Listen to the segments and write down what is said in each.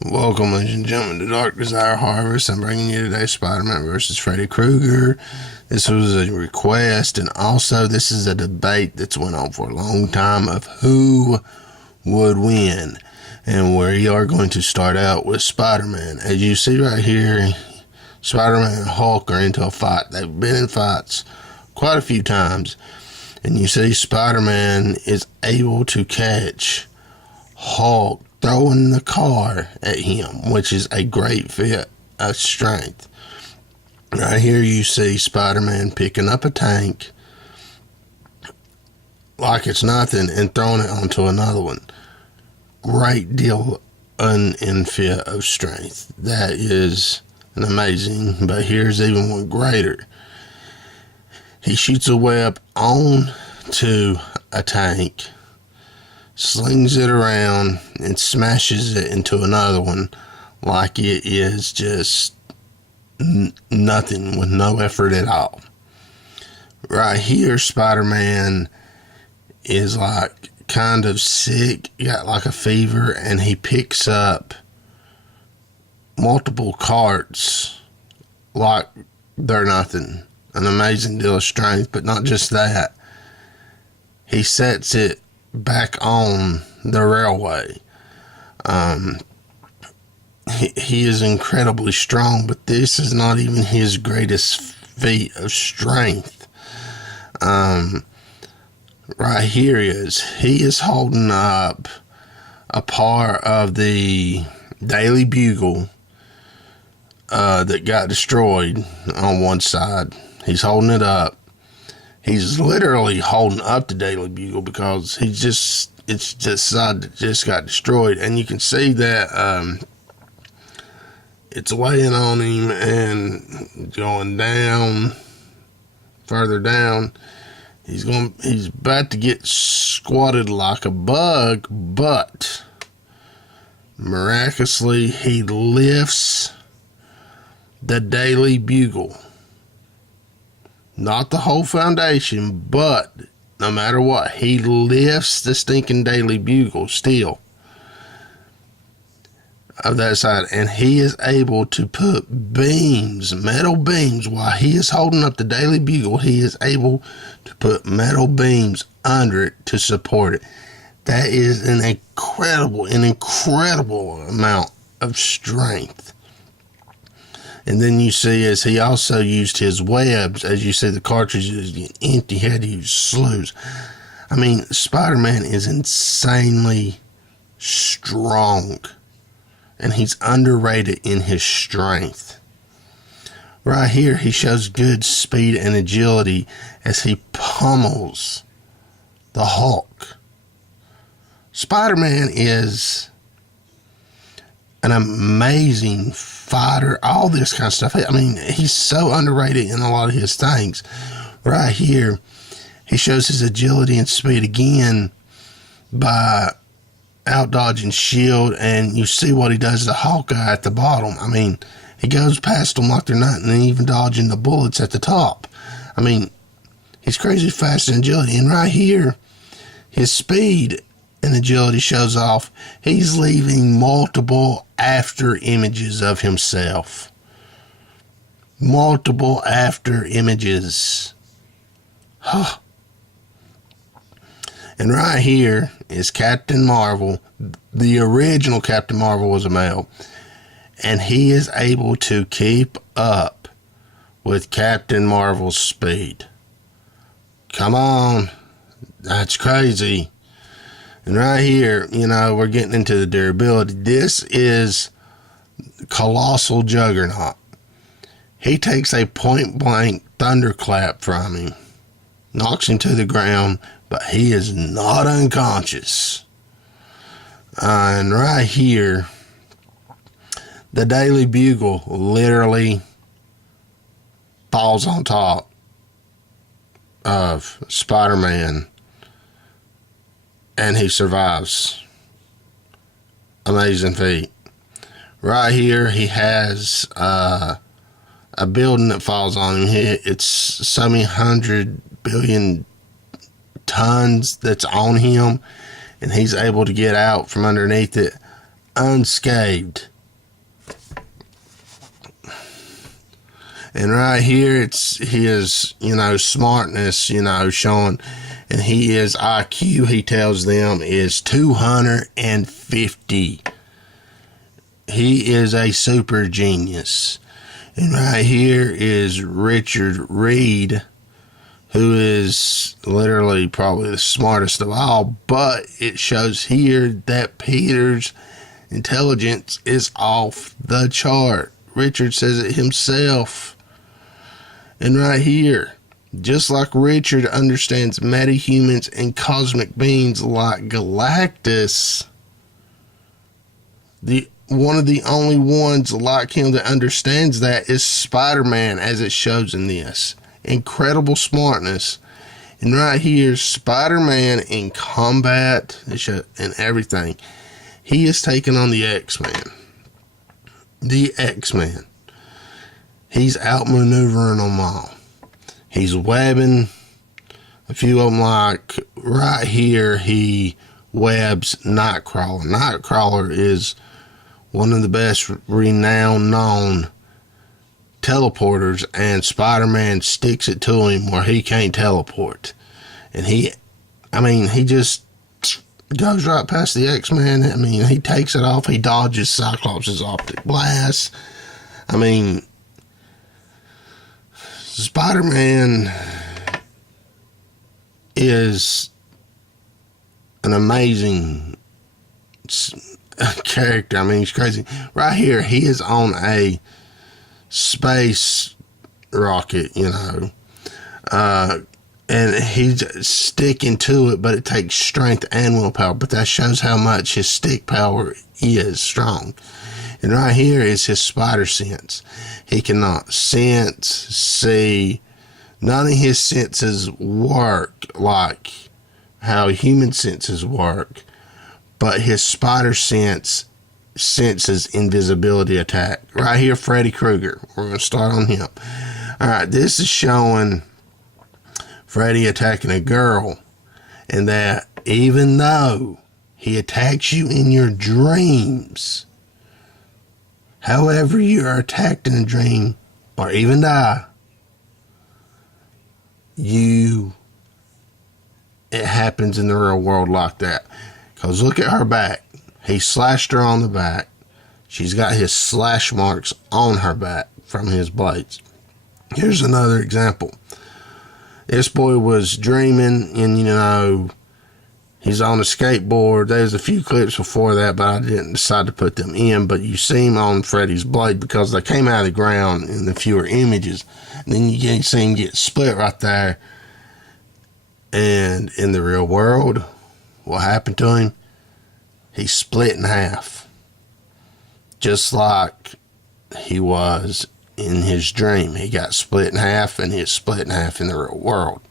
Welcome, ladies and gentlemen, to Dark Desire Harvest. I'm bringing you today Spider-Man versus Freddy Krueger. This was a request, and also this is a debate that's went on for a long time of who would win. And we are going to start out with Spider-Man. As you see right here, Spider-Man and Hulk are into a fight. They've been in fights quite a few times. And you see Spider-Man is able to catch Hulk throwing the car at him, which is a great fit of strength. Right here you see Spider-Man picking up a tank like it's nothing and throwing it onto another one. Great deal in fit of strength. That is an amazing, but here's even one greater. He shoots a web onto a tank, slings it around, and smashes it into another one like it is just nothing, with no effort at all. Right here, Spider-Man is like kind of sick, got like a fever, and he picks up multiple carts like they're nothing. An amazing deal of strength, but not just that. He sets it back on the railway. He is incredibly strong, but this is not even his greatest feat of strength. Right here he is holding up a part of the Daily Bugle that got destroyed on one side. He's holding it up. He's literally holding up the Daily Bugle because it's just side that just got destroyed, and you can see that it's weighing on him and going down, further down. He's about to get squatted like a bug, but miraculously he lifts the Daily Bugle. Not the whole foundation, but no matter what, he lifts the stinking Daily Bugle still of that side, and he is able to put beams, metal beams, while he is holding up the Daily Bugle. He is able to put metal beams under it to support it. That is an incredible amount of strength. And then you see, as he also used his webs, as you see the cartridges get empty, he had to use slews. I mean, Spider-Man is insanely strong, and he's underrated in his strength. Right here, he shows good speed and agility as he pummels the Hulk. Spider-Man is an amazing fighter, all this kind of stuff. I mean, he's so underrated in a lot of his things. Right here, he shows his agility and speed again by out-dodging shield, and you see what he does to Hawkeye at the bottom. I mean, he goes past them like they're nothing, and even dodging the bullets at the top. I mean, he's crazy fast and agility, and right here, his speed and agility shows off. He's leaving multiple after images of himself. Multiple after images. Huh. And right here is Captain Marvel. The original Captain Marvel was a male, and he is able to keep up with Captain Marvel's speed. Come on. That's crazy. And right here, we're getting into the durability. This is Colossal Juggernaut. He takes a point-blank thunderclap from him, knocks him to the ground, but he is not unconscious. And right here, the Daily Bugle literally falls on top of Spider-Man, and he survives. Amazing feat. Right here, he has a building that falls on him. It's so many 100 billion tons that's on him, and he's able to get out from underneath it unscathed. And right here, it's his, smartness, showing. And his IQ, he tells them, is 250. He is a super genius. And right here is Richard Reed, who is literally probably the smartest of all. But it shows here that Peter's intelligence is off the chart. Richard says it himself. And right here, just like Richard understands metahumans and cosmic beings like Galactus, one of the only ones like him that understands that is Spider-Man, as it shows in this. Incredible smartness. And right here, Spider-Man in combat and everything. He is taking on the X-Men. The X-Men. He's outmaneuvering them all. He's webbing a few of them, like right here, he webs Nightcrawler. Nightcrawler is one of the best renowned known teleporters, and Spider-Man sticks it to him where he can't teleport. And he just goes right past the X-Men. He takes it off. He dodges Cyclops' optic blast. Spider-Man is an amazing character. He's crazy. Right here, he is on a space rocket, and he's sticking to it, but it takes strength and willpower. But that shows how much his stick power is strong. And right here is his spider sense. He cannot sense, see. None of his senses work like how human senses work. But his spider sense senses invisibility attack. Right here, Freddy Krueger. We're going to start on him. Alright, this is showing Freddy attacking a girl. And that even though he attacks you in your dreams, however you are attacked in a dream, or even die, it happens in the real world like that. Because look at her back. He slashed her on the back. She's got his slash marks on her back from his blades. Here's another example. This boy was dreaming, and he's on a skateboard. There's a few clips before that, but I didn't decide to put them in. But you see him on Freddy's blade because they came out of the ground in the fewer images. And then you can see him get split right there. And in the real world, what happened to him? He split in half. Just like he was in his dream. He got split in half, and he's split in half in the real world.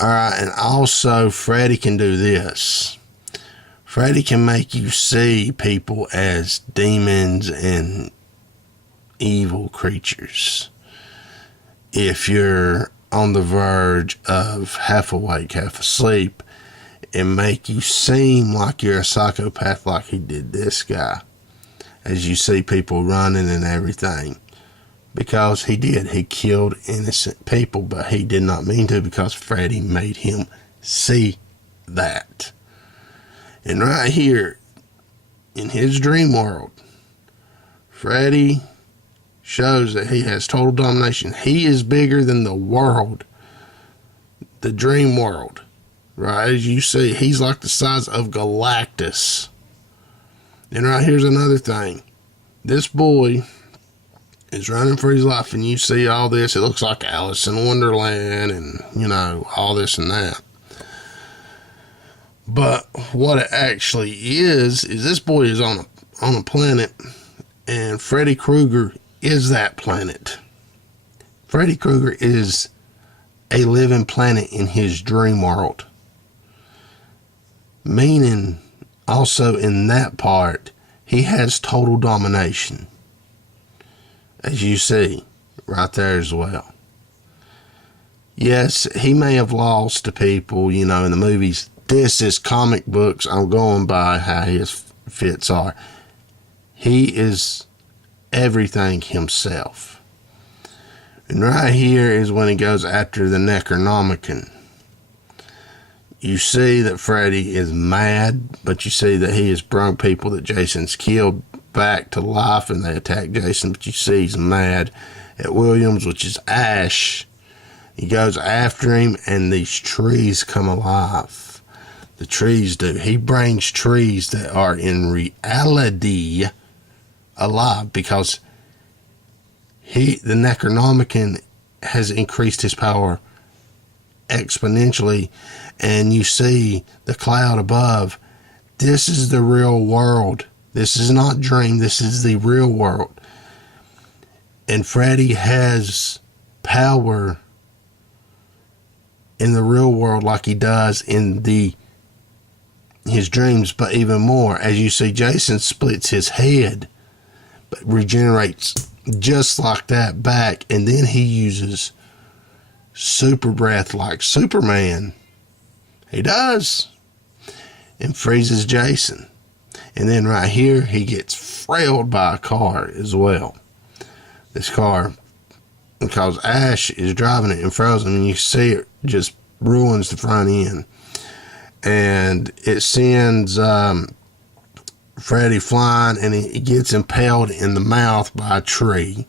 Alright, and also Freddy can do this. Freddy can make you see people as demons and evil creatures. If you're on the verge of half awake, half asleep, and make you seem like you're a psychopath like he did this guy. As you see people running and everything. Because he did. He killed innocent people, but he did not mean to because Freddy made him see that. And right here, in his dream world, Freddy shows that he has total domination. He is bigger than the world, the dream world. Right, as you see, he's like the size of Galactus. And right here's another thing. This boy is running for his life, and you see all this. It looks like Alice in Wonderland and, all this and that. But what it actually is this boy is on a planet, and Freddy Krueger is that planet. Freddy Krueger is a living planet in his dream world. Meaning, also in that part, he has total domination. As you see, right there as well. Yes, he may have lost to people, in the movies. This is comic books. I'm going by how his fits are. He is everything himself. And right here is when he goes after the Necronomicon. You see that Freddy is mad, but you see that he has brought people that Jason's killed back to life, and they attack Jason, but you see he's mad at Williams, which is Ash. He goes after him, and these trees come alive. The trees do. He brings trees that are in reality alive because the Necronomicon has increased his power exponentially, and you see the cloud above. This is the real world. This is not dream. This is the real world. And Freddy has power in the real world like he does in his dreams, but even more. As you see, Jason splits his head, but regenerates just like that back, and then he uses super breath like Superman. He does. And freezes Jason. And then right here, he gets frailed by a car as well. This car, because Ash is driving it and frozen, and you see it just ruins the front end. And it sends Freddy flying, and he gets impaled in the mouth by a tree,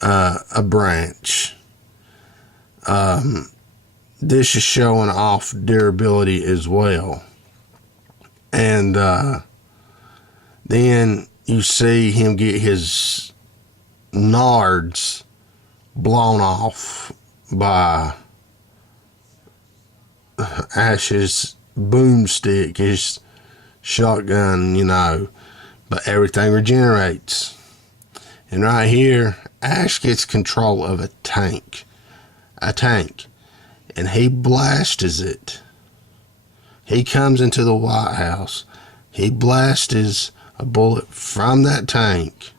a branch. This is showing off durability as well. And then you see him get his nards blown off by Ash's boomstick, his shotgun, but everything regenerates. And right here, Ash gets control of a tank, and he blasts it. He comes into the White House. He blasts a bullet from that tank,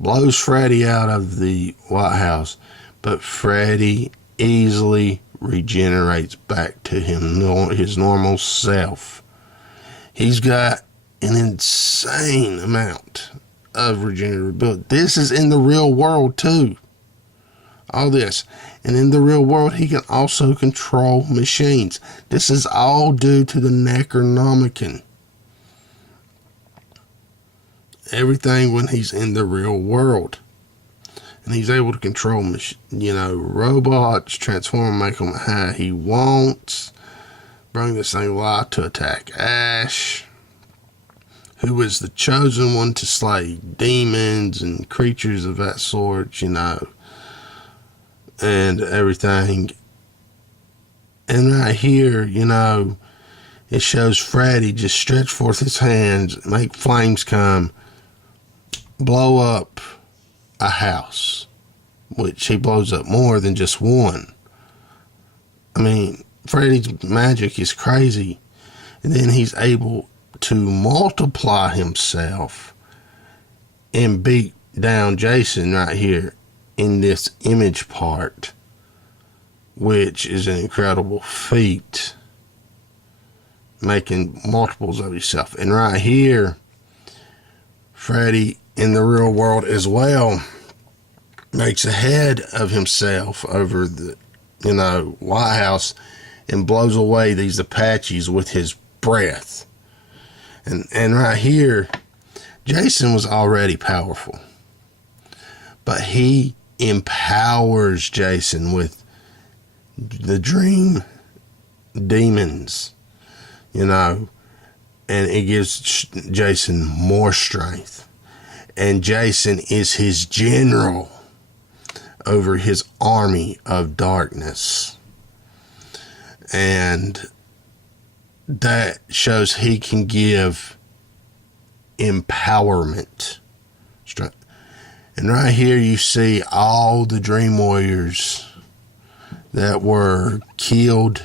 blows Freddy out of the White House, but Freddy easily regenerates back to his normal self. He's got an insane amount of regenerability. This is in the real world too. All this. And in the real world, he can also control machines. This is all due to the Necronomicon. Everything when he's in the real world. And he's able to control, robots, transform, make them how he wants. Bring this thing alive to attack Ash, who was the chosen one to slay demons and creatures of that sort, and everything. And right here, it shows Freddy just stretch forth his hands, make flames come, blow up a house, which he blows up more than just one. I mean, Freddy's magic is crazy. And then he's able to multiply himself and beat down Jason right here in this image part, which is an incredible feat, making multiples of himself. And right here, Freddy in the real world as well makes a head of himself over the White House and blows away these Apaches with his breath. And right here, Jason was already powerful, but he empowers Jason with the dream demons, and it gives Jason more strength. And Jason is his general over his army of darkness. And that shows he can give empowerment. And right here you see all the Dream Warriors that were killed,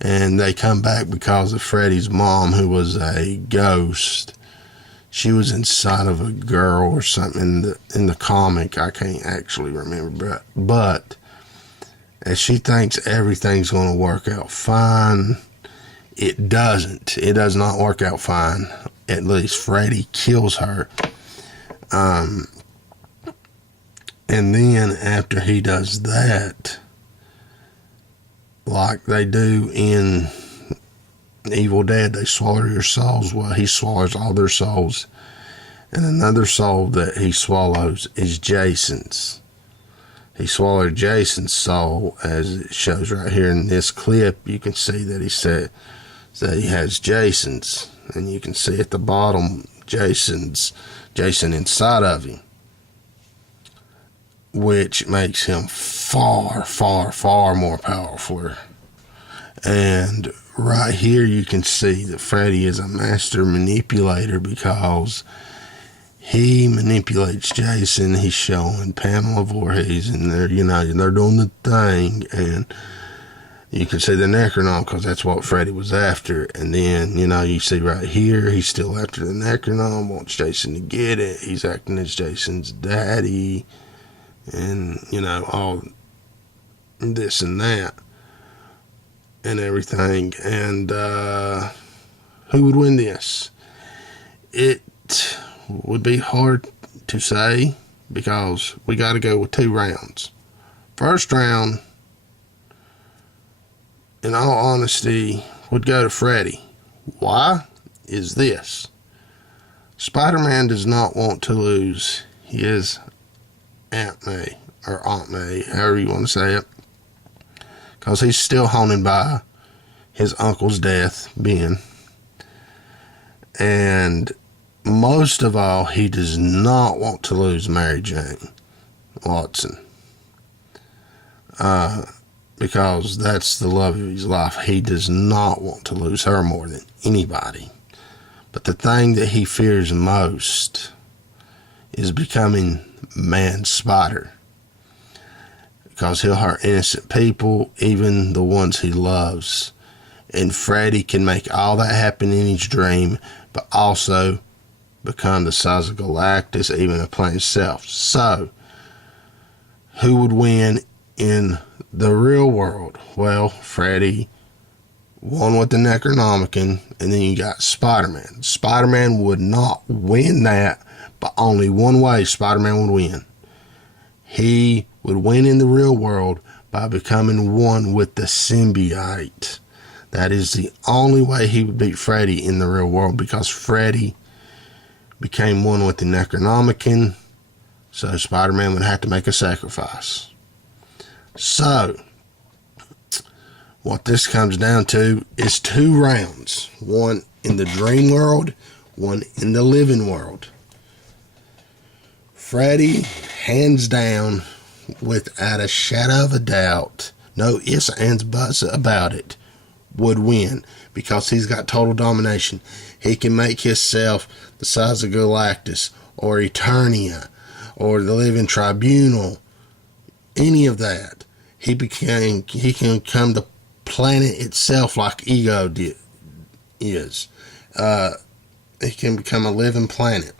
and they come back because of Freddy's mom, who was a ghost. She was inside of a girl or something in the comic. I can't actually remember. But as she thinks everything's going to work out fine, It doesn't. It does not work out fine. At least Freddy kills her. And then after he does that, like they do in Evil Dead, they swallow your souls. Well, he swallows all their souls. And another soul that he swallows is Jason's. He swallowed Jason's soul, as it shows right here in this clip. You can see that he said that he has Jason's, and you can see at the bottom Jason inside of him, which makes him far, far, far more powerful. And right here you can see that Freddy is a master manipulator, because he manipulates Jason. He's showing Pamela Voorhees, and they're doing the thing, and you can see the Necronom, because that's what Freddy was after. And then, you see right here, he's still after the Necronom, wants Jason to get it. He's acting as Jason's daddy, and, all this and that, and everything. And who would win this? It would be hard to say, because we got to go with 2 rounds. First round, in all honesty, would go to Freddy. Why is this? Spider-Man does not want to lose his Aunt May, or Aunt May, however you want to say it, because he's still haunted by his uncle's death, Ben. And most of all, he does not want to lose Mary Jane Watson, because that's the love of his life. He does not want to lose her more than anybody. But the thing that he fears most is becoming Man-Spider, because he'll hurt innocent people, even the ones he loves. And Freddy can make all that happen in his dream, but also become the size of Galactus, even a plain self. So, who would win in the real world? Well, Freddy won with the Necronomicon, and then you got Spider-Man. Spider-Man would not win that, but only one way Spider-Man would win. He would win in the real world by becoming one with the symbiote. That is the only way he would beat Freddy in the real world, because Freddy became one with the Necronomicon, so Spider-Man would have to make a sacrifice. So, what this comes down to is 2 rounds. One in the dream world, one in the living world. Freddy, hands down, without a shadow of a doubt, no ifs, ands, buts about it, would win, because he's got total domination. He can make himself the size of Galactus, or Eternia, or the Living Tribunal, any of that. He can become the planet itself, like Ego is. He can become a living planet.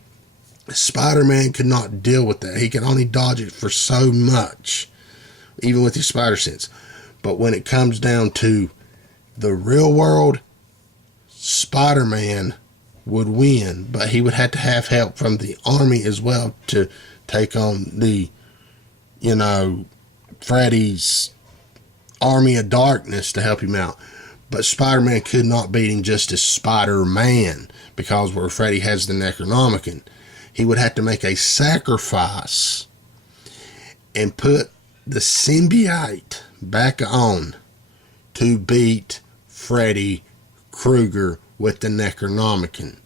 Spider-Man could not deal with that. He can only dodge it for so much, even with his spider sense. But when it comes down to the real world, Spider-Man would win, but he would have to have help from the army as well to take on the, Freddy's army of darkness to help him out. But Spider-Man could not beat him just as Spider-Man, because where Freddy has the Necronomicon, he would have to make a sacrifice and put the symbiote back on to beat Freddy Krueger with the Necronomicon.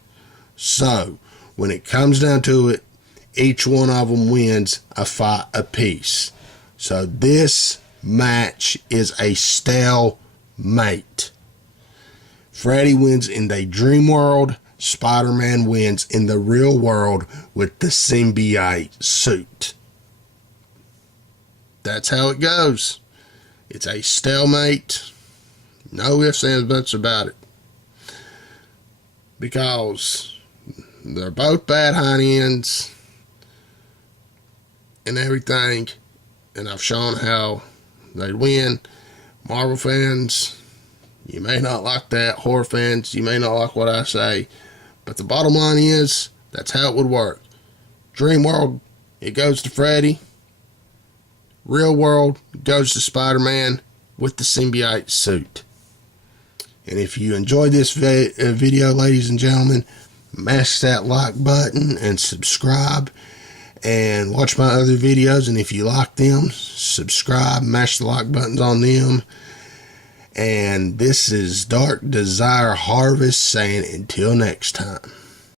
So, when it comes down to it, each one of them wins a fight apiece. So this match is a stalemate. Freddy wins in the dream world. Spider-Man wins in the real world with the symbiote suit. That's how it goes. It's a stalemate. No ifs, ands, buts about it. Because they're both bad hind ends and everything. And I've shown how they win. Marvel fans, You may not like that, horror fans. You may not like what I say. But the bottom line is, that's how it would work. Dream world, it goes to Freddy. Real world goes to Spider-Man with the symbiote suit. And if you enjoyed this video, ladies and gentlemen, mash that like button and subscribe. And watch my other videos. And if you like them, subscribe, mash the like buttons on them. And this is Dark Desire Harvest saying until next time.